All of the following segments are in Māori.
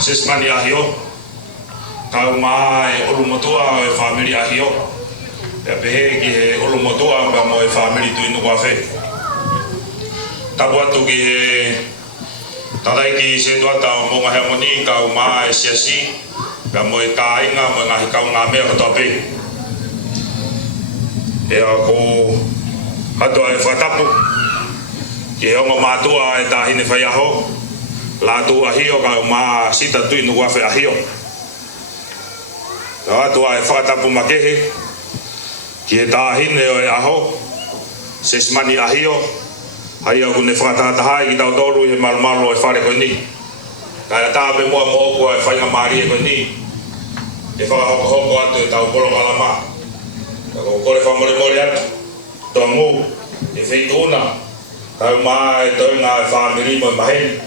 sesmani ahio kau mai ulu motua e family ahio e behe ki he ulu motua ba mo e family tu inu wafe tabuatu ki he tadai ki se tuata mo ngahe moni kau mai siasi ba mo e kainga mo ngahi kau ngame ko tope e ako hato e fatapu ki he ongo matua e tahine whaiaho latu ahio ka ma sita tu inu wafe ahio latu ai fatapu makehe ki e tahine o e aho sesmani ahio hai aku ne fatata hai ki tau toru e malu e fare ko ni ka ta be mo ko e fai mari ko ni e fa ho atu e tau polo kalama ko ko le famore mo ya tomu e feituna tau mai to nga family mo mahen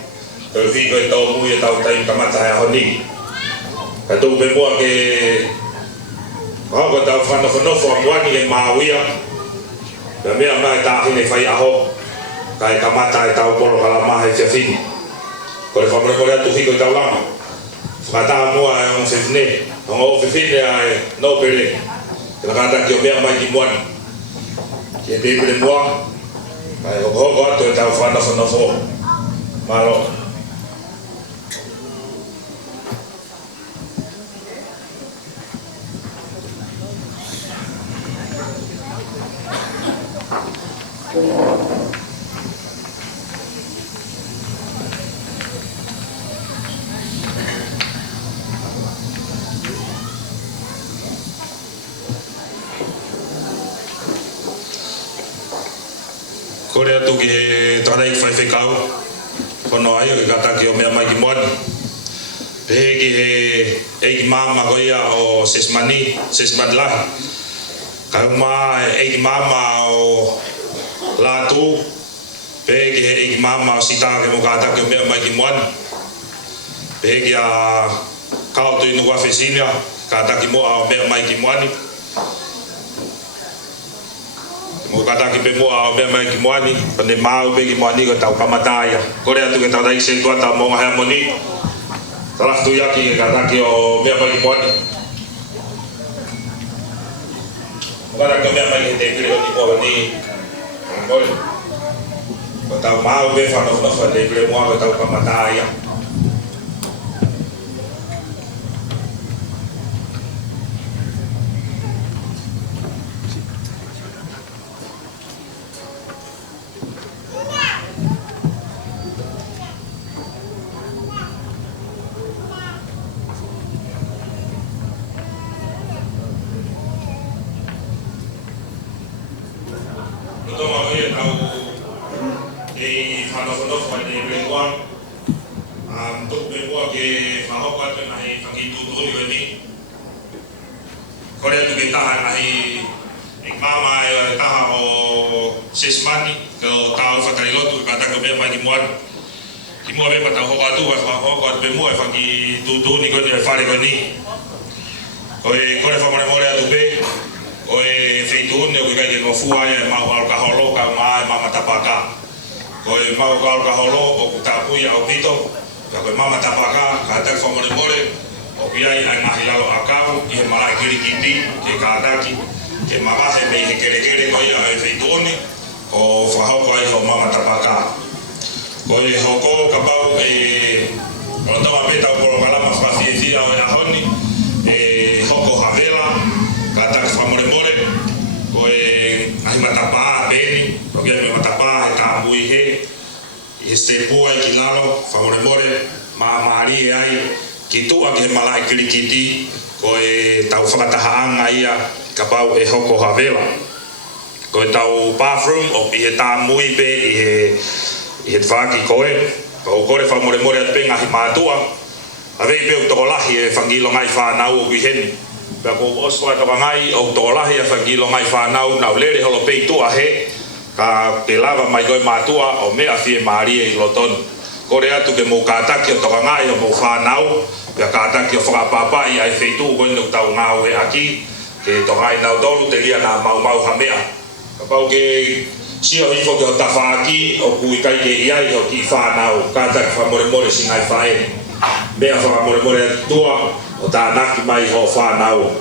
to vi ko to mu e tau tai kamata ha honi ka tu be mo ke ko tau fana no fo wani e mawia ka me mai ta hine fai aho kai kamata e tau polo kalama e fini ko le famore mo ya tu vi ko tau lama fata mo e on se fne on fine ai no pele ka kata ki o me mai ki mo ki de pele mo ai ho to tau fana no fo malo Korea tu ki tadai fai kau kono ayo ki kata ki o mea mai ki mon pe ki e ki mama ko ia o sesmadla kau ma e ki mama o latu pe ki e ki mama o sita ke mo kata ki o mea mai ki mon pe ki a kau tu inu wa fesinia kata ki mo o mea mai ki mon mo kata ki pe mo a be mai ki moani pande mau be ki moani ko tau kamataya kore atu ke tadai se tua ta mo ha moni tara tu ya ki kata ki o be mai ki moani kata ki be mai ki te kire ki mo ni kore ko tau mau be fa no fa de kire mo ko tau kamataya mama tapaka kata famole mole o biai ai mahilalo akau i he mara kiri kiti ke kadaki ke mama he me he kere ko ia e feitoni o faho ko ai ho mama tapaka ko i hoko kapau o tama peta por kalama fafia o ya honi hoko havela kata famole mole ko ai matapa beni o biai matapa e kamui he este pua ki lalo famole mole ma mari ai ki tu ake malai kirikiti ko e tau whakatahaanga ia ka pau e hoko havela ko e tau bathroom o i he tā mui pe i he whaki koe ko kore famole mole at penga hi mātua a vei pe o toko lahi e whangilo ngai whanau o kuheni pea ko oswa toka ngai o toko lahi e whangilo ngai whanau nau lere holo pei tua he ka te lava mai koe mātua o mea fie maari e lotonu kore atu ke mo kataki o toka ngai o mo whanau pia kataki o whakapapai ai wheitu koe nuk tau ngau e aki ke toka ngai nau tolu te lia nā mau hamea ka pau ke sio hifo ke o tawhaki o kui kai ke iai o ki whanau kataki whamore more si ngai whae mea whakamore tua o tānaki mai ho whānau.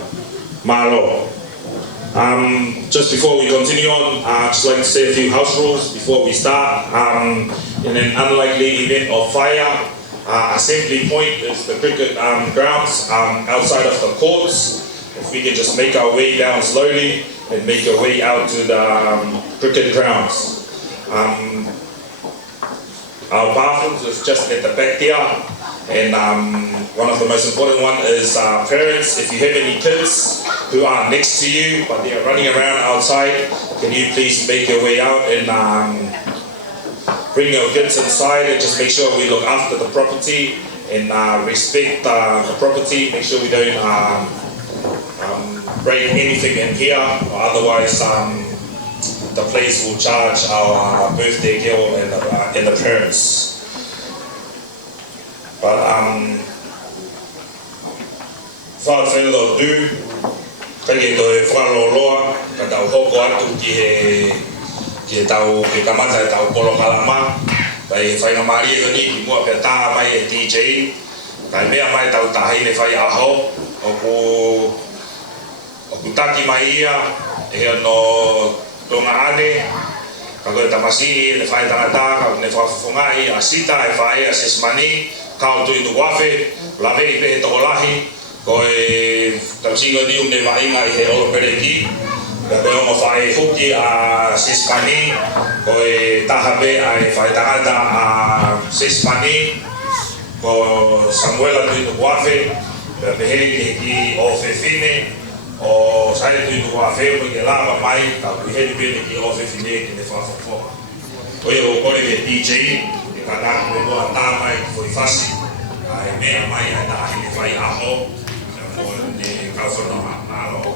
Malo. Just before we continue on, I'd just like to say a few house rules before we start. In an unlikely event of fire, assembly point is the cricket grounds outside of the courts. If we can just make our way down slowly and make our way out to the cricket grounds. Our bathrooms is just at the back there, and one of the most important one is parents. If you have any kids who are next to you but they are running around outside, can you please make your way out and bring your kids inside and just make sure we look after the property and respect the property. Make sure we don't break anything in here, or otherwise the place will charge our birthday girl and the parents. But whaafelo du, kage to e whaloloa, ka tau hoko atu ki tau ke kamata e tau polo kalama, kai whainga maari e ni ki mua pia taha mai e DJ, kai mea mai tau tahi ne whai aho, oku taki mai ia, e no tonga ane, ka koe tamasi le whai tangata, ka ne whawhungai a sita e whai a sesmani, kau tui tu wafe, lawe i pehe toko lahi, koe tausingo ni ne wainga i he olo pereki, ka koe ongo whai huki a sesmani, koe tahape a e whai tangata a sesmani, ko Samuela tui tu wafe, pehe ki o whewhine, o sai tu tu wafe mo ke lava mai ka he ni ki o whewhine ki ne whawhawha. Koe o kore me DJ, ka nā koe noa tā mai ki fwoi whasi, e mea mai ai nā ahi ne whai aho, mo ne kauwhanoa alo.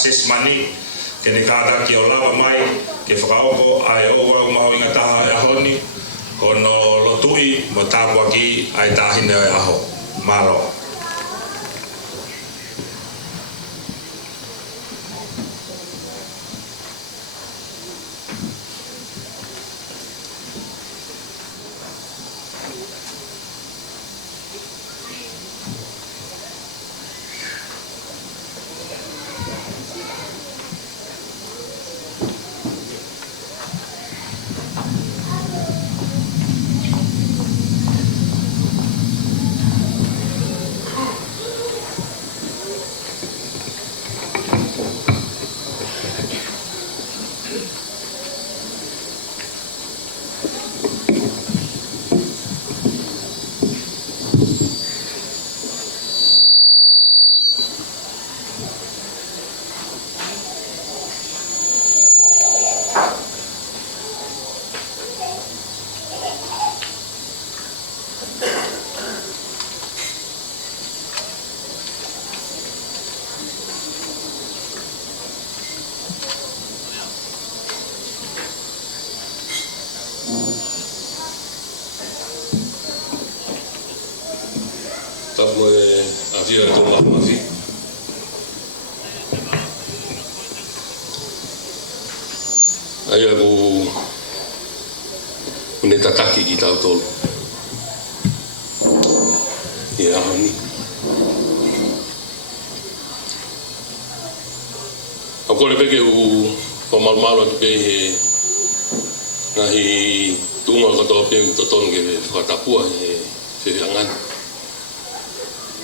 Sesmani kene kāra ki o lava mai ke whakaoko ai o wau maho inga taha e ahoni kono lotui mo tāpua ki ai tāhine e aho malo. Avia to mafi. Ai aku une tataki ki tau tolu. Ia ni. Ako le peke u whamalmalo atu pe he ngahi tunga katoa pe u totonu ke whakatapua he whiwhiangani.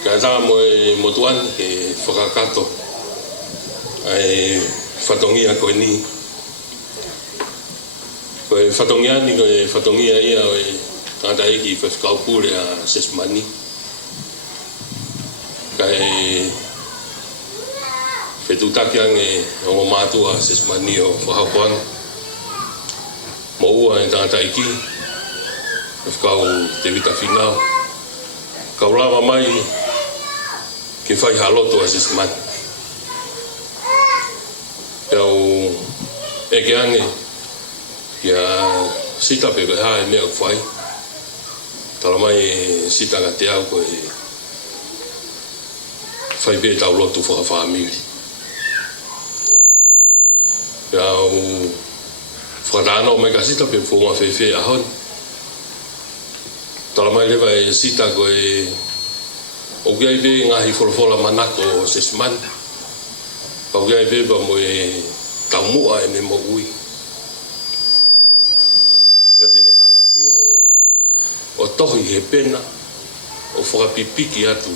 Ka tā mo tuan ke whakakato ai whatongia koe ni. Koe whatongia ni koe whatongia ia oe tangata eki whakaupure a Sesmani. Kai whetutaki ange o mātua Sesmani o whahakoanga. Mo ua e tangata eki whakau te wita whinau. Kau lawa mai ke whai haloto a Sesmani. Kau eke ange kia sita pe koe hae mea whai. Tala mai e sita ka te au koe whai pe tau lotu whakawhamiri. Kau whakatano me ka sita pe whonga whewhe ahon. Tala mai lewa e sita koe o gai be ngahi wholofola manako o Sesmani. Kau gai be ba mo e taumua e me mo ui. Ka tene hanga pe o tohi he pena o whakapipiki atu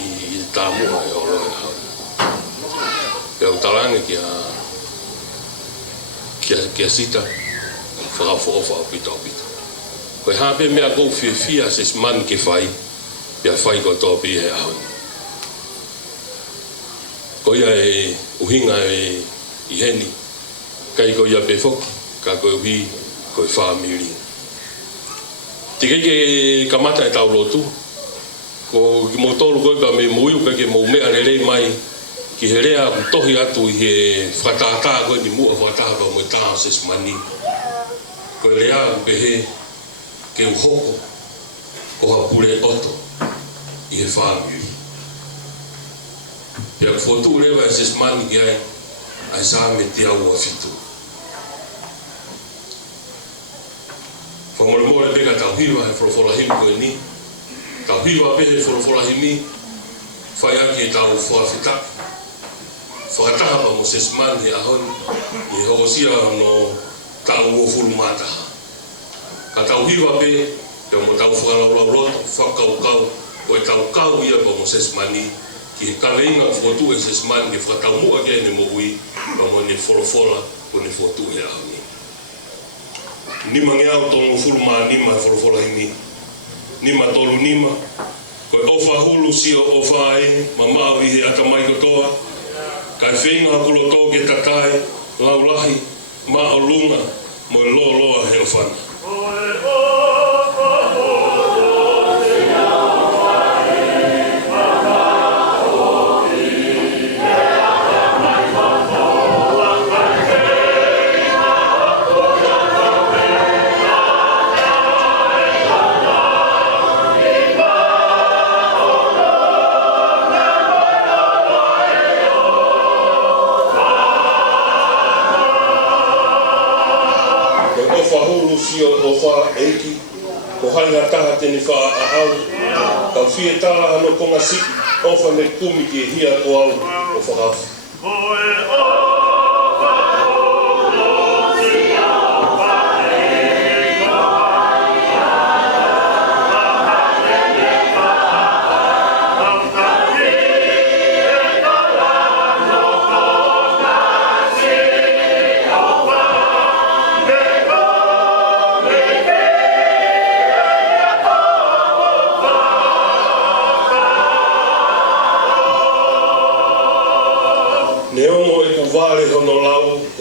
i tāmua e olo e hau. Kau talange kia sita whakawhoofa o pita o pita. Koe hape mea kou whiawhia Sesmani ke whai, pia whai ko tō pi he ahoni. Ko ia e uhinga e i heni, kai ko ia pe whoki, ka koe uhi koe whamiri. Tika ke kamata e tau lotu, ko ki mo tolu koe ka me muiu ka ke mo mea lelei mai, ki he rea ku tohi atu i he whakatata koe ni mua whakatata mo tā Sesmani. Koe rea ku he ke uhoko o hapure oto i he whamiri. Pia kufotu rewa e Sesmani ki ai sa me te au a fitu. Whamoremore peka tau hiwa he wholofola himi koe ni. Tau hiwa pe he wholofola himi, whai aki e tau whawhitaki. Whakatahapa mo Sesmani he ahoni, i hokosia no tau o fulu mataha. Ka tau hiwa pe, te mo tau whakalaulau whakaukau, o e tau kau ia pa mo Sesmani, ki he kaleinga whotu e Sesmani, ke whakatau mua ke ne mo ui, pa mo ne wholofola o ne whotu e ahoni. Nima ngeau tongo fulu nima wholofola himi, nima tolu nima, koe ofa hulu sio ofa e, mamau i he atamai kotoa, kai whenga kulo tō ke tatai, laulahi, maa o lunga, mo e loa loa he ofana. Sio o wha eiki, ko hainga taha tene wha a au, kau whie tala ano konga siki, ofa me kumi ki e hia o au o whakafu.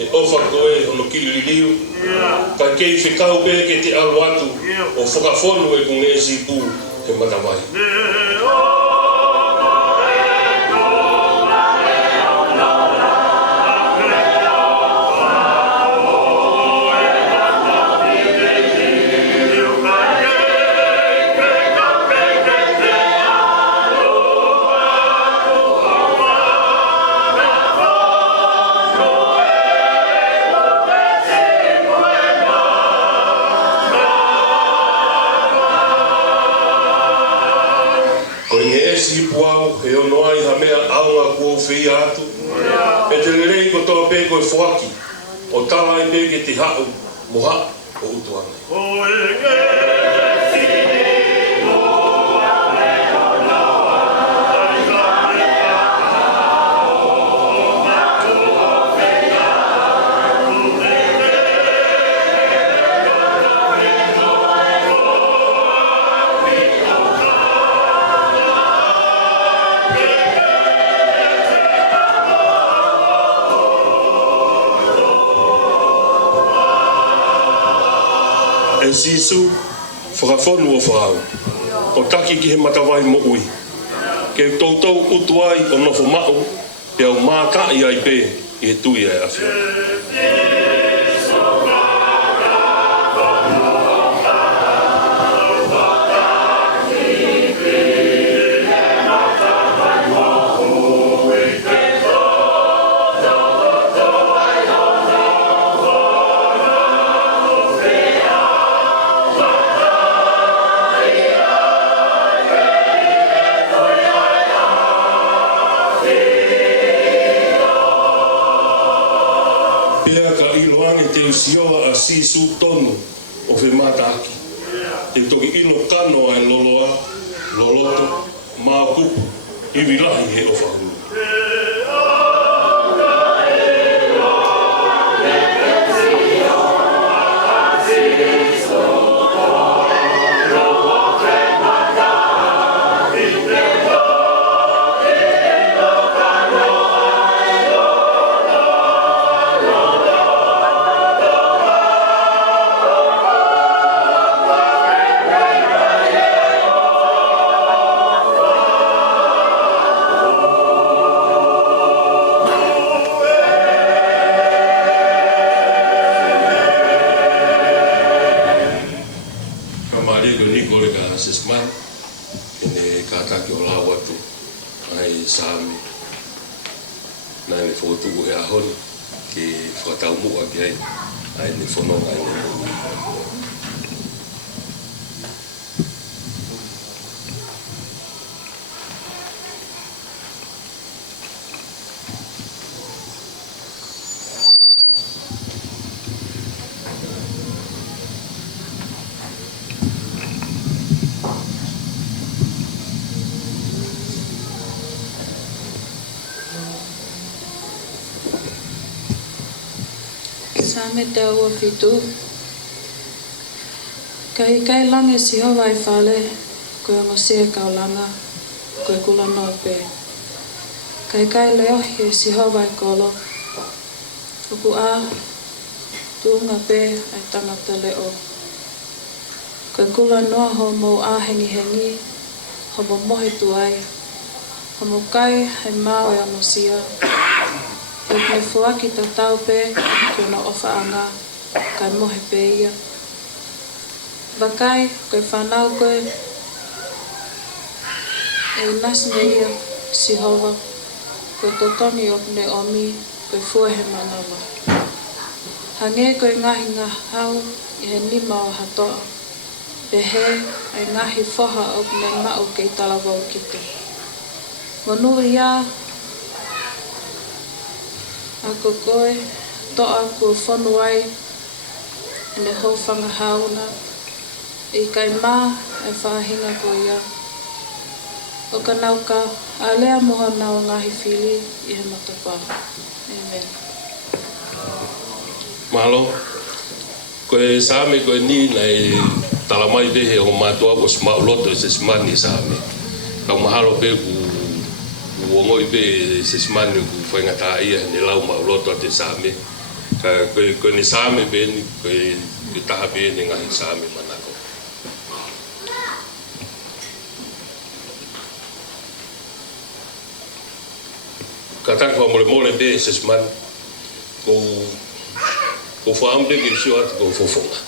Ofa koe hono kililiu, ka kei whikau pe ke te alu atu o whakawhonu e kung e zipu he matawai. si puau he ono ai ha mea aunga kua whia atu. E te rei ko toa pe koe whaki. O tala i pe ke te hau moha o utuanga. E sisu, whakawhonu o whakau. O taki ki he matawai mo ui. Ke tautou utu ai o nofo mao, pe au māka i ai pē i he tui ai awhia. Pea ka iloangi te usioa a sisu tonu o whi mātaki. Te toki ilo kano ai loloa, loloto, mākupu, i wilahi he o whahuru. Sesman, ini kata ki ola watu ai sami. Na ni fotu he ahon ki fotau mu ai ai ni fono ai ni. Same te aua fitu. Kai lange si hawa i whale, koe ango sea kaulanga, koe kula noa pē. Kai leohi e si hawa i kolo, uku a, tuunga pē ai tangata leo. Koe kula noa ho mou a hengi, ho mo mohe tu ai, ho mo kai hei mau e ango sia. E me fuaki ta tau pē, ke no ofa anga, kai mohe pē ia. Wakai, koe whanau koe, e nasne ia, si hova, koe totoni op ne omi, koe fuahe manawa. Hange koe ngahi ngā hau, i he nima o hatoa, pe he, ai ngahi foha op ne mao kei talawau kite. Monui ia, ako koe, toa kua whanu ai, ne hou whanga hauna, i kai mā e whahinga ko ia. O ka nauka, a lea moha nao ngahi whili i he matapa. Amen. Mahalo, koe Sami koe ni nei talamai behe o mātua o smauloto se smani Sami. Kau mahalo pe ku uongoi pe se smani ku whaingata ia ne lau mauloto te Sami. Koe ni Sami pe ni koe taha pe ni ngahi Sami manako. Katang ko mole be se smani ko whaambe ki sio atu ko fofonga.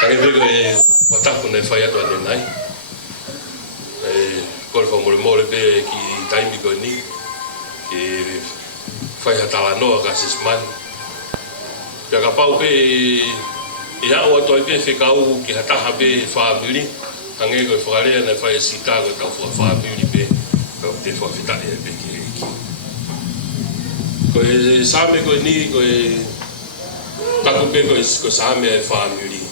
Kare vego e wataku ne whai atu ane nai. Kore wha mole be ki taimi koe ni, ke fai hatala noa ka sisman ya ka pau pe ia o to pe fe ka u ki hata habe fa bili hange ko fare na fai sita ko ka fa bili pe ko te fa fita e pe ki ko same ko ni ko ta ko pe ko same fa bili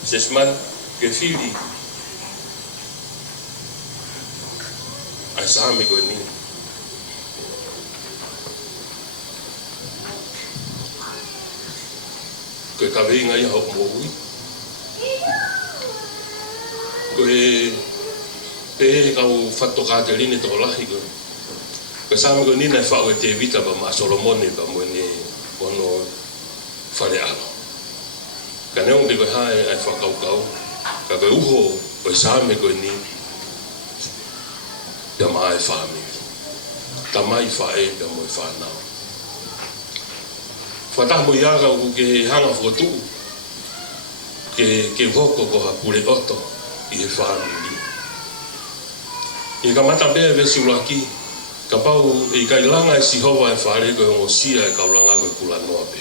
sisman ke fili ai same ko ni ko ka venga ia ho mo ui ko pe ka u fatto ka te line to la higo ko same ko ni na fa o te vita ba ma Solomone ba mo ni ono fare alo ka ne un de ha ai fa ka ka be uho ko same ko ni ya mai fami tamai fa e be mo fa na fata mo yaga u ke hanga fotu ke hoko ko ha pule oto i family e ka mata be sulaki ka pau e ka ilanga si hova e fare ko mo sia e ka ulanga ko kula no ape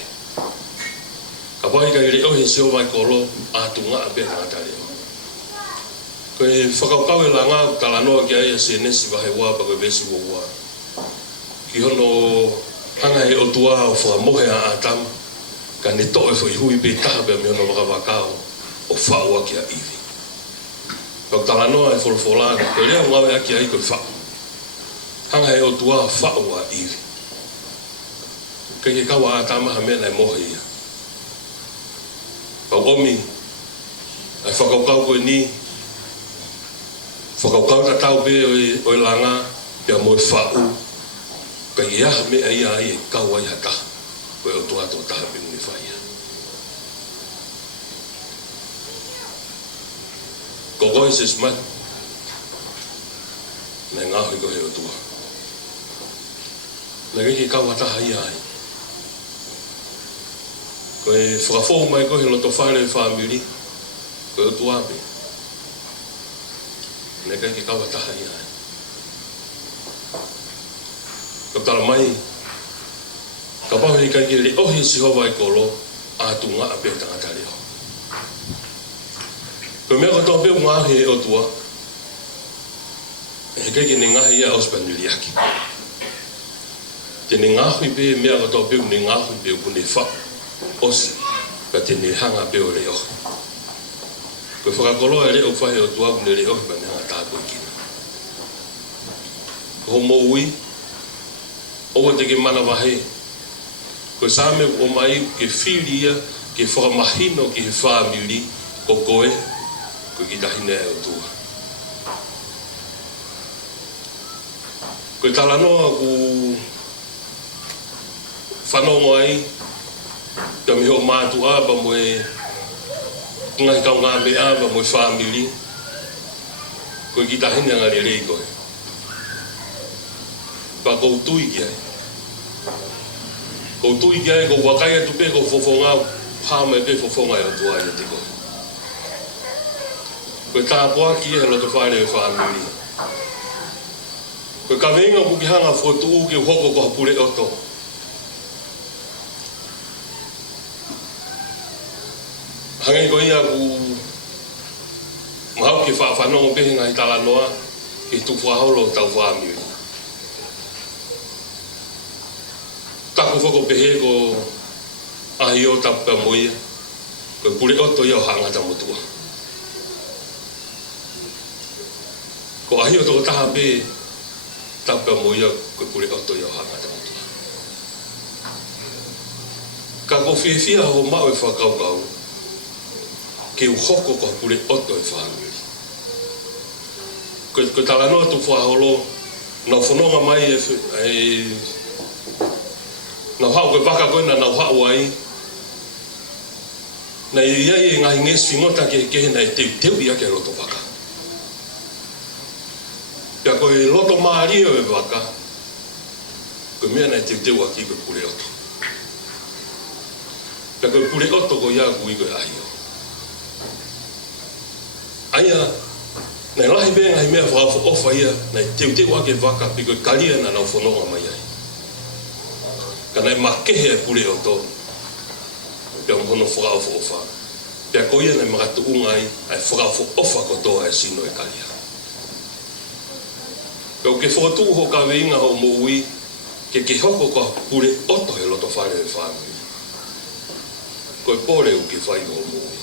ka pau e ka ile o he si hova ko lo atunga ape na tare ko e whakakau e langa tala noa ki aia se nesi wahe wā pa koe besi wā ki hono hanga he o tua o whakamohe a atam ka ne to e whai hui pe taha pe me hono wakawakao o whaua ki a iwi pa tala noa e wholawholanga koe rea ngawe aki ai koe whau hanga he o tua whaua iwi kei ke kawa atama ha mena e mohe ia pa omi ai whakakau koe ni whakaukau ta tau pe o langa pia mo whau ka ia me ai ai e kau ai hata ko o toa to taha pe muni whaia ko koi se smat na ngahui ko he o tua na kei kau hata hai ai ko e whakafou mai ko he loto whare whamiri ko o tua pe neka ki kawa taha ia ka tala mai ka pau ni kai ki le ohi si hova i kolo a tunga a pe tangata leo ko mea koto pe unga he o tua he kai ki ne ngahi ia ospanuli aki te ne ngahui pe mea koto pe ne ngahui pe une wha osi ka te ne hanga pe o le ohi ko whakakoloa e reo whahe o tua une reo he pane hanga tāko i kina. Ko mo ui, owa te ke mana wahe, ko same o mai ke whiria, ke whakamahino ki he whamiri, ko koe, ko ki tahine e o tua. Ko tala noa ku whanongo ai, ka miho mātu aba mo e ngai kau ngā me awa mo i whamiri ko i ki tahine ngari rei koe pa kou tui ki ai kou tui ki ai kou wakai atu pe kou fofonga hama e pe fofonga e o tua i te koe ko i tāpua ki e loto whaere e whamiri ko i ka venga puki hanga fotu u ke hoko ko hapure oto hangai ko ia ku mahau ke whawhanongo pehe ngai tala noa ke tu whaholo tau whamiri. Taku whako pehe ko ahi o tapa moia ko pure oto ia o hangata motua. Ko ahi o toko taha pe tapa moia ko pure oto ia o hangata motua. Ka ko whiwhia ho mao e whakaukau ke u hoko ko pure oto e whamiri. Ko tala noa tu whaholo na whanonga mai na hau koe waka koe na hau ai na iai e ngahi nges whingota ke na e teu ia ke roto waka. Pia koe loto maari o e waka koe mea na e teu aki koe pure oto. Pia koe pure oto ko ia kui koe ahi o. Aia, nei lahi bea ngai mea whaafu ofa ia, nei teu ake waka, piko kalia na nau whanonga mai ai. Kana e makehe e pule o tō. Pea mhono whakaofo ofa. Pea koia nei makatu ungai ai whakaofo ofa kotoa e sino e kalia. Pea o ke whakatu ho ka weinga ho moui ke hoko ka pule oto he loto whare e whānui. Koe pōre u ke whai ho moui.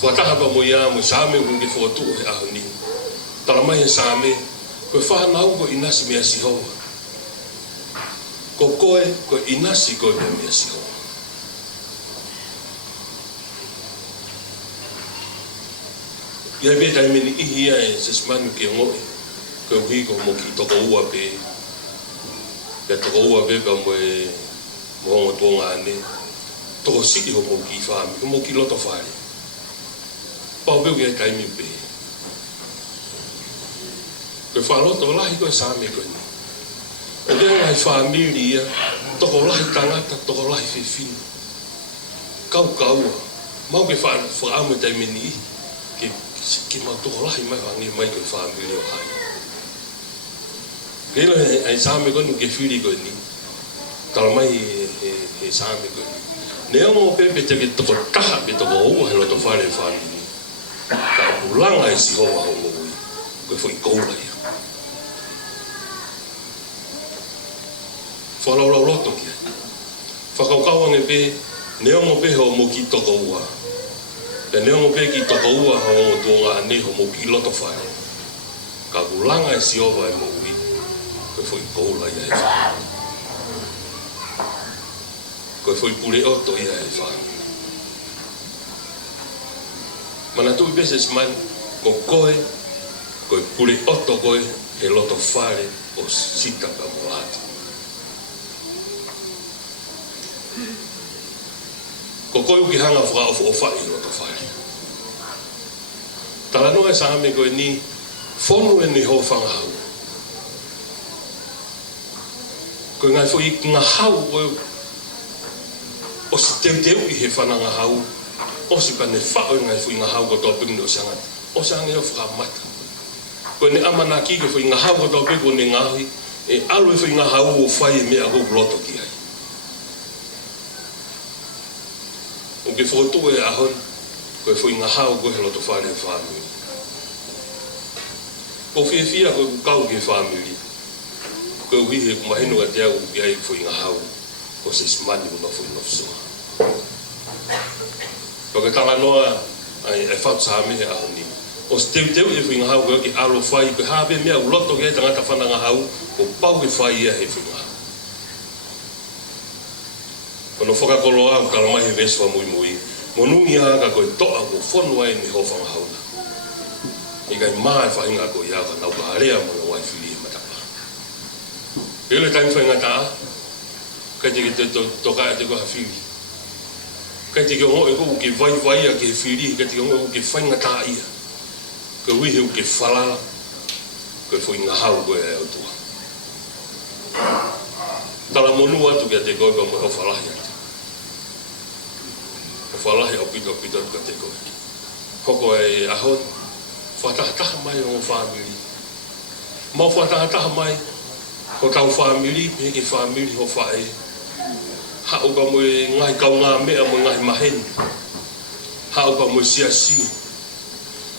Whataha pa mo ia mo sāme kung ke whakatu he aho ni. Tala mai he sāme, koe whanau ko inasi mea si hoa. Ko koe, koe inasi koe mea si hoa. Ia be tai meni ihi ai se smanu ke ngoi. Koe hui ko mo ki toko ua pe. Pea toko ua pe ka mo e mohongo tuonga ane. Toko siki ho mo ki whaami, ko mo ki loto whare. Pau beu ke kai mi pe. Koe whaloto lahi koe sāme koe ni. O kea ngai whamiri ia, toko lahi tangata, toko lahi whiwhinu. Kau kaua, mau ke whaame tai meni i, ke mau toko lahi mai wangi mai koe whamiri o hai. Kela ai sāme koe ni ke whiri koe ni, tala mai he sāme koe ni. Nea mo pepe te ke toko taha pe toko ua he loto whare whamiri. Ka pulanga e si hoa ho moui, koe fwoi koula ia. Whalau roto kia. Whakaukauange pe, neo mo pe ho mo ki toko ua. Pe neo mo pe ki toko ua ho mo tuonga ane ho mo ki loto whare. Ka pulanga e si hoa e moui, koe fwoi koula ia e whare. Koe fwoi pure oto ia e whare. Mana tui beses man, ko koe pure oto koe he loto whare o sita ka molata. Ko koe uki hanga whakaofo o whai loto whare. Tala noa e sāme koe ni, whonu e ni ho whangahau. Koe ngai fo i ngā hau koe, o si teu i he whananga hau, o si pane whao i ngai fo i ngā hau kotoa pimni o sangata. O sangi o whakamata. Koe ne amana ki ke fo i ngā hau kotoa pimni o ne ngahi, e alu e fo i ngā hau o whai e mea kou loto ki ai. O ke whotu e ahon, koe fo i ngā hau koe he loto whare e whamiri. Ko whia koe kukau ke whamiri. Koe uhihe kumahinu a te au ki ai fo i ngā hau, ko se smani una fo i nofsoa. Koe tala noa e whatu sāme he ahon ni. O se teu e fo i ngā hau koe ki alo whai, koe hape mea u loto ke tangata whananga hau, ko pau e whai ia he fo i ngā hau. Kono whakakolo au kalamai he veswa mui, monungi haka koe toa ko whonu ai mi ho whangahauna. I kai maa e whahinga ko i haka nau ka harea mo na wai whiri e matapa. Ele taimi whahinga taa, kai te ke toka e te koha whiri. Kai te ke ongo e kou ke vai a ke whiri, kai te ke ongo ke whahinga taa ia. Kai wihe u ke whalala, kai whahinga hau koe e autua. Tala monu atu kia te koe pa mo ho whalahi atu. Whalahi au pito ka te koe. Hoko e ahon, whatahataha mai o whamiri. Mau whatahataha mai, ho tau whamiri, me ke whamiri ho whae. Hau ka mo e ngai kau ngā mea mo ngai maheni. Hau ka mo e sia si.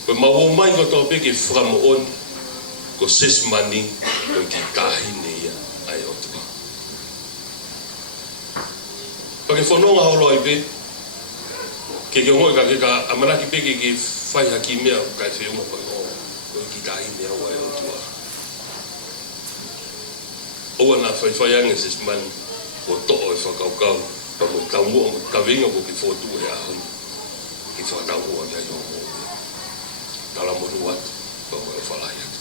Koe mau o mai ko tau peke whamo oni, ko sesmani, koe ki tahine ia ai o tua. Pake whanonga holo ai pe, ke ngoi ka amanaki peke ke whai haki mea o kai whiunga pai o koe ki tahi mea o e o tua. Oa nā whai ange se smani o to'o e whakaukau pa mo taumua mo kawenga ko ki whotu e ahoni ki whataumua kia i o mo tala monu atu pa mo e whalai atu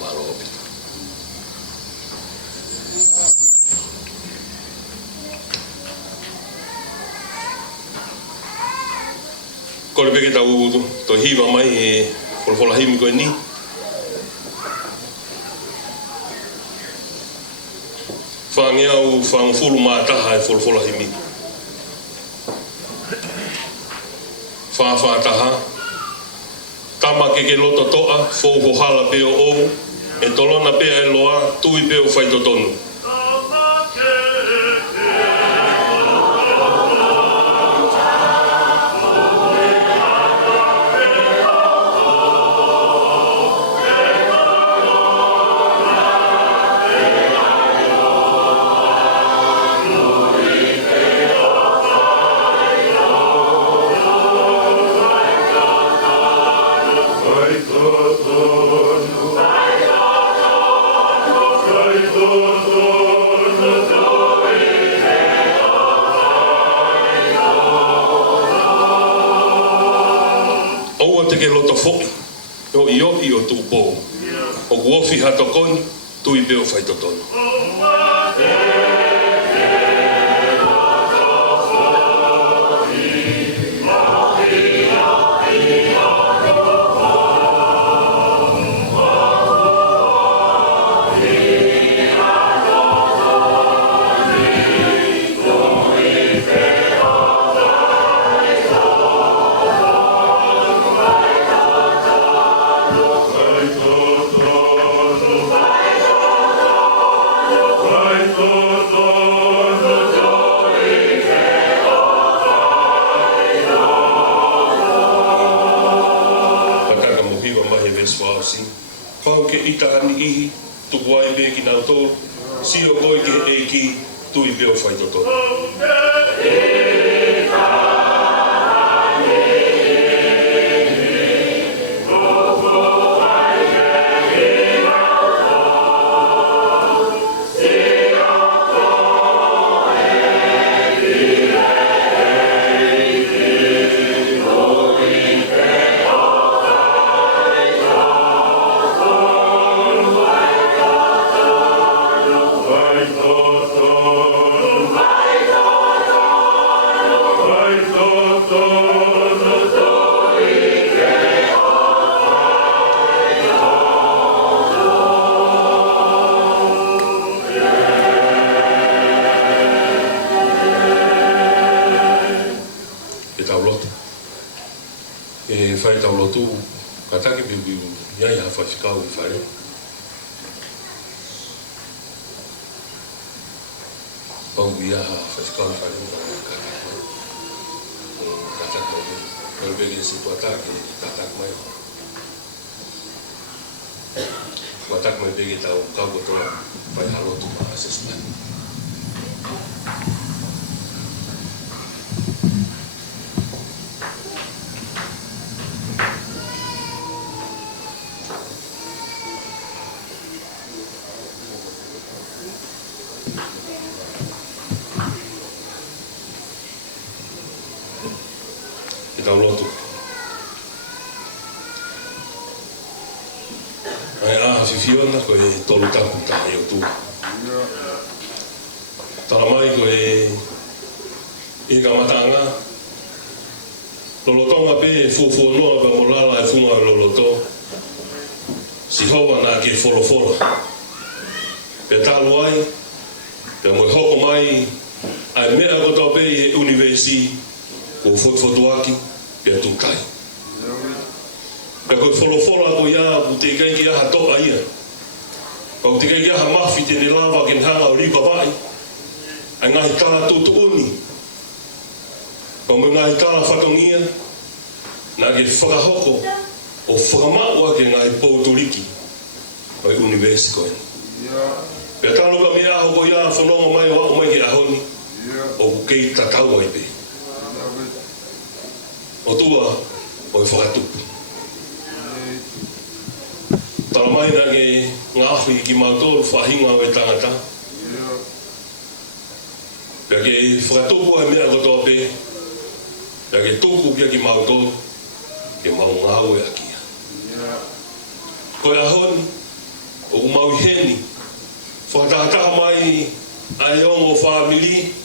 maro o pita. Kore peke tau to hiwa mai e wholawhola himi koe ni. Whangeau whangfulu mātaha e wholawhola himi. Whawhataha. Tama ke loto toa, whauhohala pe o ou, e tolona pe e loa tui pe o whaitotonu. Ke loto foki o i o tupo o kuofi hatokoni tui peo whaitotono. Pau ke itahani ihi, tuku ai be ki nau tō, si o koi ke eiki, tui peo whaitoto. Whai tau lotu, ka take bibiu, iai ha whawhikau I whare. Pau ia ha whawhikau I whare, ka take mai. Ka take si tuatake, ka take mai. Ka take mai begi tau kau kotoa, whai halotu ma asesman. Tau lotu. Ai a whiwhiona ko e tolu taku tahi o tū. Tala mai ko e ka matanga. Lolotonga pe fuafuanoa pa molala e funga loloto. Si hoa nā ke whorofora. Pe talu ai, pe moi hoko mai, ai mea koto pe e universi ko whotwhatuaki. Pea tūkai. Pea koe wholofola ko ia ku te kai ki aha toa ia. Kau te kai ki aha mawhi tene lawa ken hanga o ripa vai. Ai ngahi tala tūtu uni. Kau me ngahi tala whatongia. Nā ke whakahoko o whakamaua ke ngahi pouturiki. Oi universi koe. Pea talo ka mea aho ko ia whanonga mai wako mai ke ahoni. O ku kei tatau ai pe. O tua, o I whakatupu. Tala mai nā ke ngāwhi ki mātoru whahinga o e tangata. Pea ke whakatupu ai mea kotoa pe. Pea ke tuku kia ki mātoru, ke mau ngāu e akia. Koe ahoni, o ku mau heni, whakatahataha mai ai ongo whamili,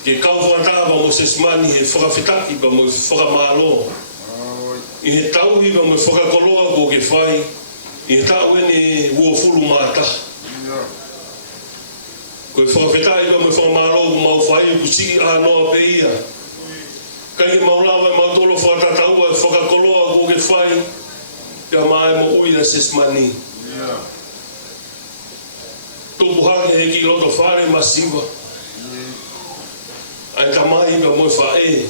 ke kau whakataha pa mo sesmani he whakawhitaki pa mo whakamālo. I he tauhi pa mo whakakoloa ko ke whai, I he tau ene ua furu mātaha. Koe whakawhitai pa mo whakamālo ko mau whai ku siki ānoa pe ia. Kai ke maulawa e mautolo whakatataua e whakakoloa ko ke whai, kia mai mo uia sesmani. tupu hake he ki loto whare masiwa. Ai ka mai ka moe whae.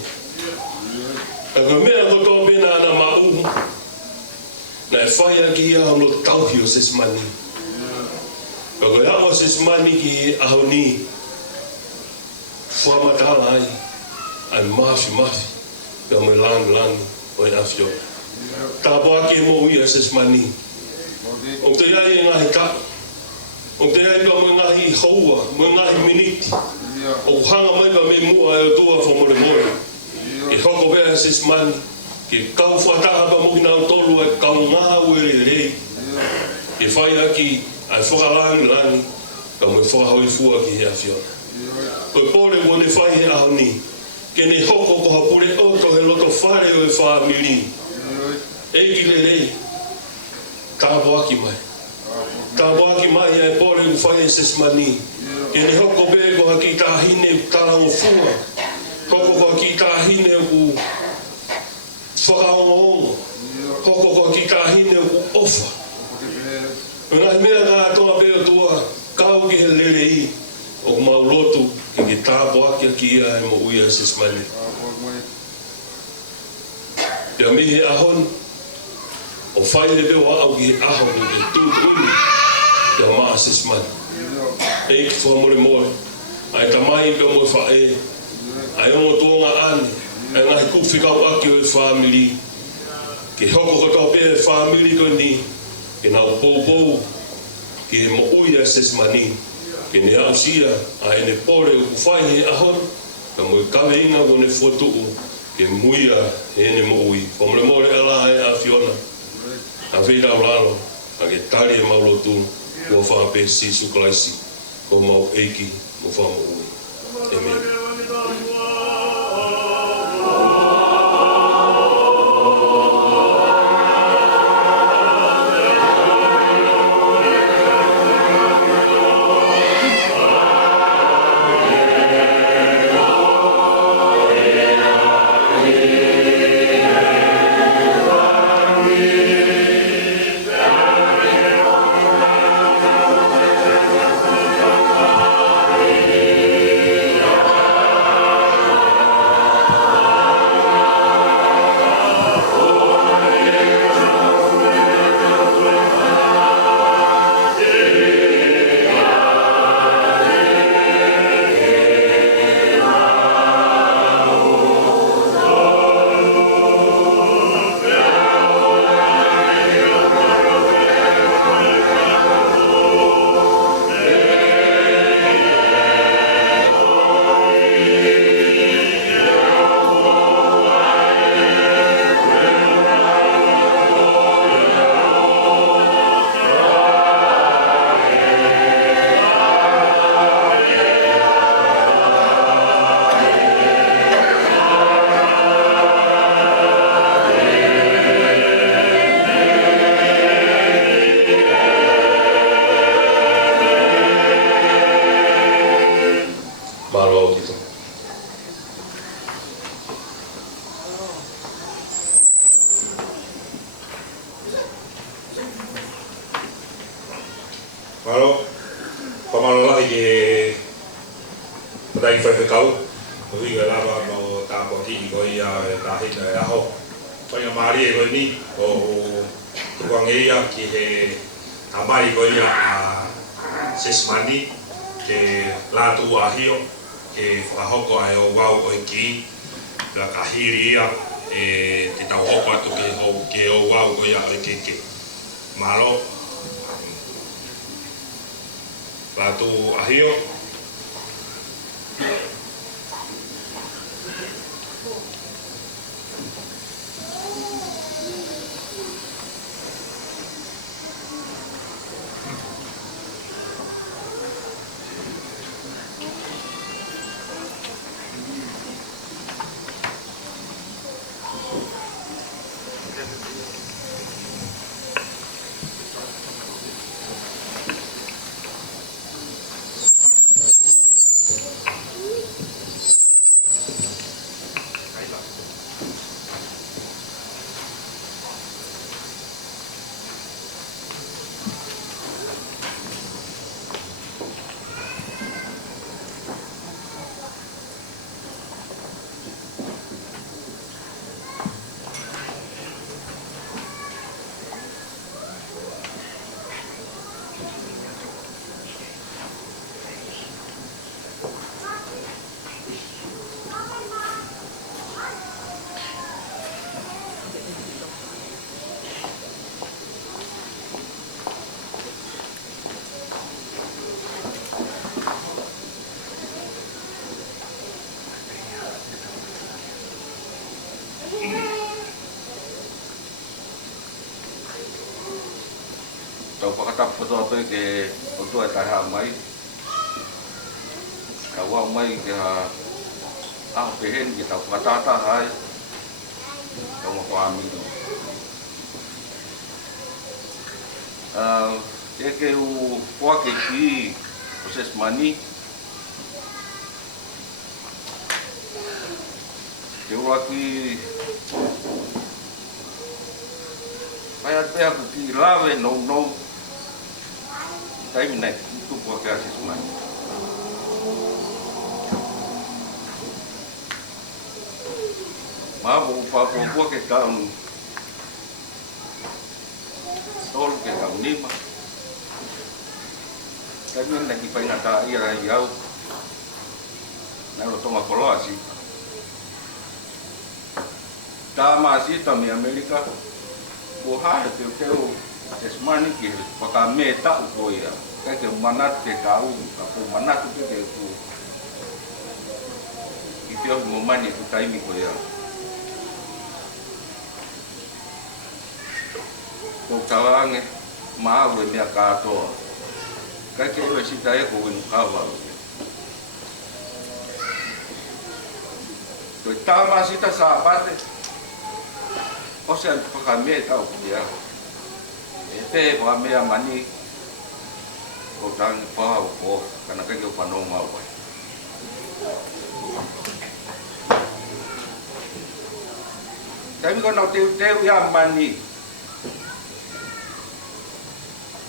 Ka ka mea kotoa pena ana mauhu. Na e whaia ki ia hano tauhi o sesimani. Ka ka hao sesimani ki aho ni. Whamatala ai. Ai mafi. Ka moe lang o e afio. Tā pāke mo ia sesimani. O te iai e ngahi ka. O te iai ka mo ngahi haua, mo ngahi miniti. O hanga mai ka me mua e o tua whamore moe. E hoko pēa sesimani. Ke kau whataha ka mokina o tolu e kau ngā uere rei. E whai aki ai whakalangi. Ka mo e whakahoi fua ki hea whiona. Koe pōre mo ne whai he aho ni. Ke ne hoko ko hapure oto he loto whare o e whamiri. Eki le rei. Tāpo aki mai. Tāpo aki mai ai pōre ku whai e sesimani. Ke ne hoko pē ko haki tāhine tārango fua. Hoko ko haki tāhine ku whakaongo. Hoko ko haki tāhine ku ofa. Ngahi mea ngā toa pē o tua kau ki he lere i. O mau lotu ke tāpo aki ia e mo uia e sesimani. Ia mihi ahon. O whai le beo au ki aho ki te tūtuni te o maa sesimani. E ki whamore. Ai ta mai ka moe whae. Ai ongo tōnga ane. Ai ngahi kuwhikau aki o e whamiri. Ke hoko koto pē e whamiri koe ni. Ke nau pōpō. Ki he mo uia e sesimani. Ke ne au sia. Ai ne pōre o ku whai he ahon. Ka moe kawe inga ko ne whotuku. Ke muia he ne mo ui. Whamore ala e a whiona. A whera o lalo, a ke tari e maulotu, kua whape si sukalaisi, ko mau eiki mo whamo ui. Amen. Malo, pamalola ke dai fai kau, oi ga lava mo ta ko ti ko ia ta hita ya ho. Pai mari ko ni o ko ngeia ki he tamai ko ia sesimani ke latu ahio ke whakahoko ai o wau o ki la kahiri ia te tau hoko atu ke o wau ko ia o ke malo latu ahio tapu to pe ke o to ta ha mai ka wa mai ke a pe hen ki ta ta hai ka mo ko ami ke u kwa ke ki proses mani ke wa ki Paya aku ki lave no time next itu buat kasih semua. Mabu papu buat ke kamu, tol ke kamu ni mah. Kami nak ipai nata ira yau, nak toma kolasi. Tama si tami Amerika. Buhar ke keu esmani ki pakame ta ukoya ke manat ke kau aku manat ke ku itio momani ku taimi koya ko kawange mawe mia kato ke we sitae ko win kawa to tama sita sapate o sea pakame ta ukoya pe pakame mani ko tang pa ko kana ke ko pano ma ko tapi ko na te ya mani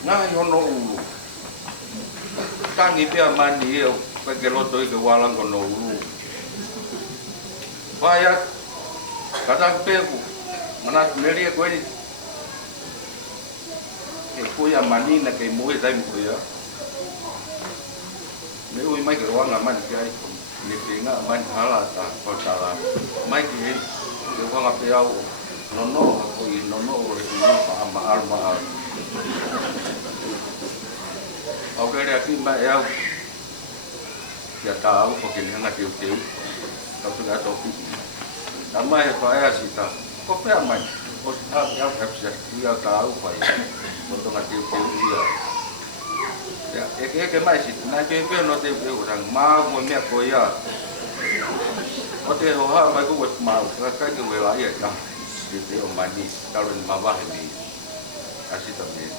na yo no tangi pe mani yo pe ke lo to ke walang ko no vaya kadang pe mana meri ko ni e kuya mani na ke mo dai mo ya me ui mai ke wanga man ke ai ni pinga man hala ta ko sala mai ke wanga pe au no ko i no re no pa ma alma au ke re ki ma ya ya ta au ko ke ni na ke ke ta tu ga to ki ta mai pa ya sita ko pe mai ko ta ya ka ya ta au pa untuk ngati dia ya ke mai sit na ke no te orang ma mo me ko ya o te ho ha mai ko ma ka ke we la ya ka di te o mani kalau ma ba ni así también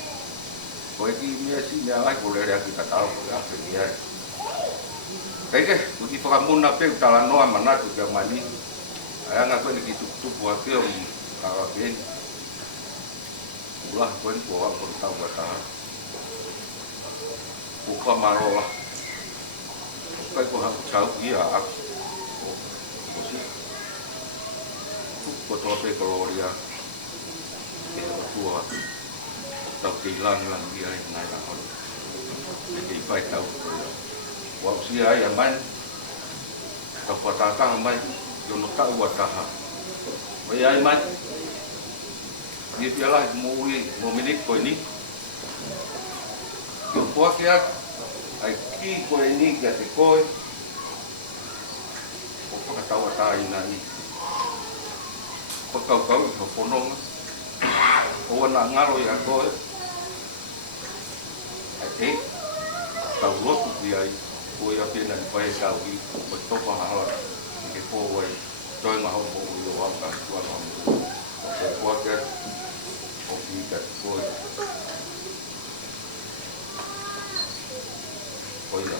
ko ki me si me ai ko le kita tahu ya ke dia ke uti pa mo na pe tala no mana tu ke mani aya ngako ni kitu tu buat ke kalau bien ulah pun bawa tahu kata buka marolah kai ko hak tahu dia aku ko to pe gloria tua tau kilang lang dia ngai la ko jadi pai tahu wa usia ya man ta ko ta ta man yo no ta wa ta ha wa ya man dia piala mau milik ko ini yo po que ai ki ko ini que te ko o pa ka tawa ta ina ni ko ko ponong o na ngaro ya ko ai tau lo ku ai ko ya pena ni pai ka wi ko to pa hala ke po wai toi ma ho mo yo wa ka ko ma ko que that boy. Oiga.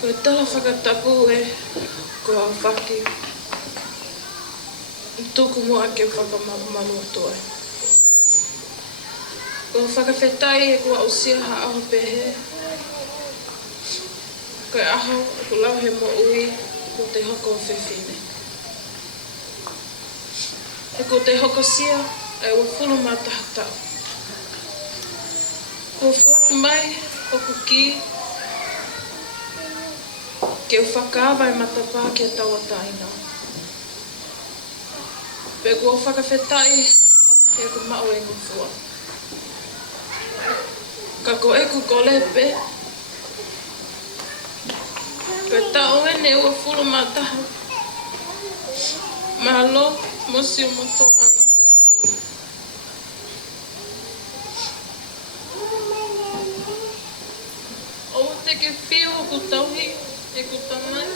Koe tala whakatapu ko a whaki. Tuku mo ake whakamamanu atoe. Ko whakawhetai kua o sia ha aho pehe. Koe aho, aku lau he mo ui, ko te hoko whewhine. E ko te hoko sia, e ua fulu mātahatau. Ko fuaku mai, oku ki, ke u whakaawa e matapā ke taua taina. Pe kua whakawhetai, e ku mao e ngufua. Ka ko eku ko lepe, pe tau ene ua fulu mātaha. Mahalo, mosi o motoanga. O te ke whiu o ku tauhi, e ku tamai.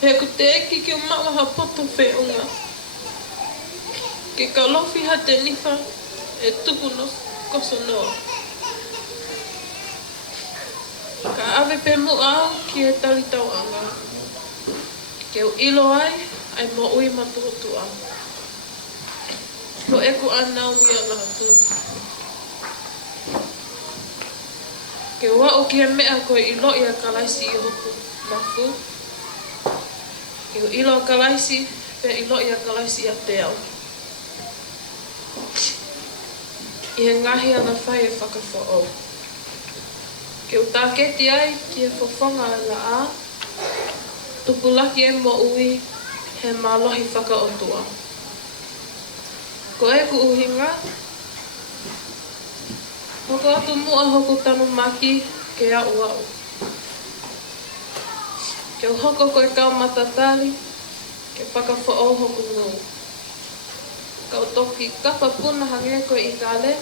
He ku te eki ki o mawaha poto wheunga. Ke ka lofi ha te nifa, e tuku no koso noa. Ka awe pe mu au ki e tali tau anga. Ke u ilo ai mo ui matuhotu au. Ko eku ana ui ala hatu. Ke wao ki he mea koe ilo i a kalaisi i hoku mafu. Ke u ilo a kalaisi, pe ilo i a kalaisi a te au. I he ngahi ana whai e whakawhaau. Ke u tāketi ai ki e whawhonga ala a, tupulaki e mo ui he mālohi whakaotua. Ko e ku uhinga, hoko atu mua hoku tanu maki ke au au. Ke u hoko koe kau matatali, ke whakawhaau hoku ngau. Kau toki kapa puna hange koe i kale,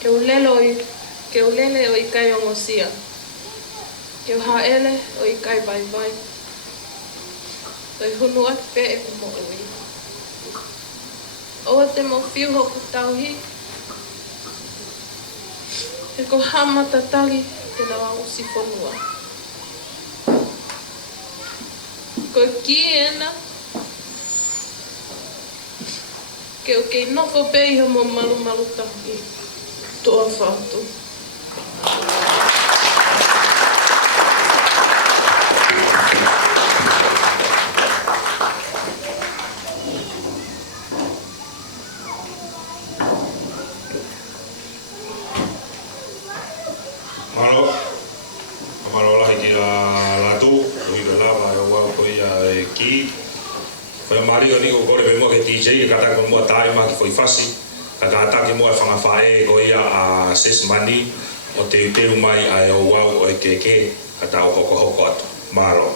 ke u lele o i kai ongosia. Ke u haele o i kai vai vai. Toi hunu ati pe e ku mo ui. Oa te mo whiu hoku tauhi. E ko hamata tali te na wangu si whanua. Ko ki ena. Ke o kei nofo pe iho mo malu malu tahi. Toa whātu. Amaro lahi ki latu, ui ka lawa e wau koe e ki. Whai mario ni ko kore pe mua ke DJ, e kata ko mua tae ma ki whai whasi. Ka kata ki mua e whangawhae ko ia a ses mani, o te uteu mai a e o wau o e keke, kata o hoko hoko atu. Mahalo.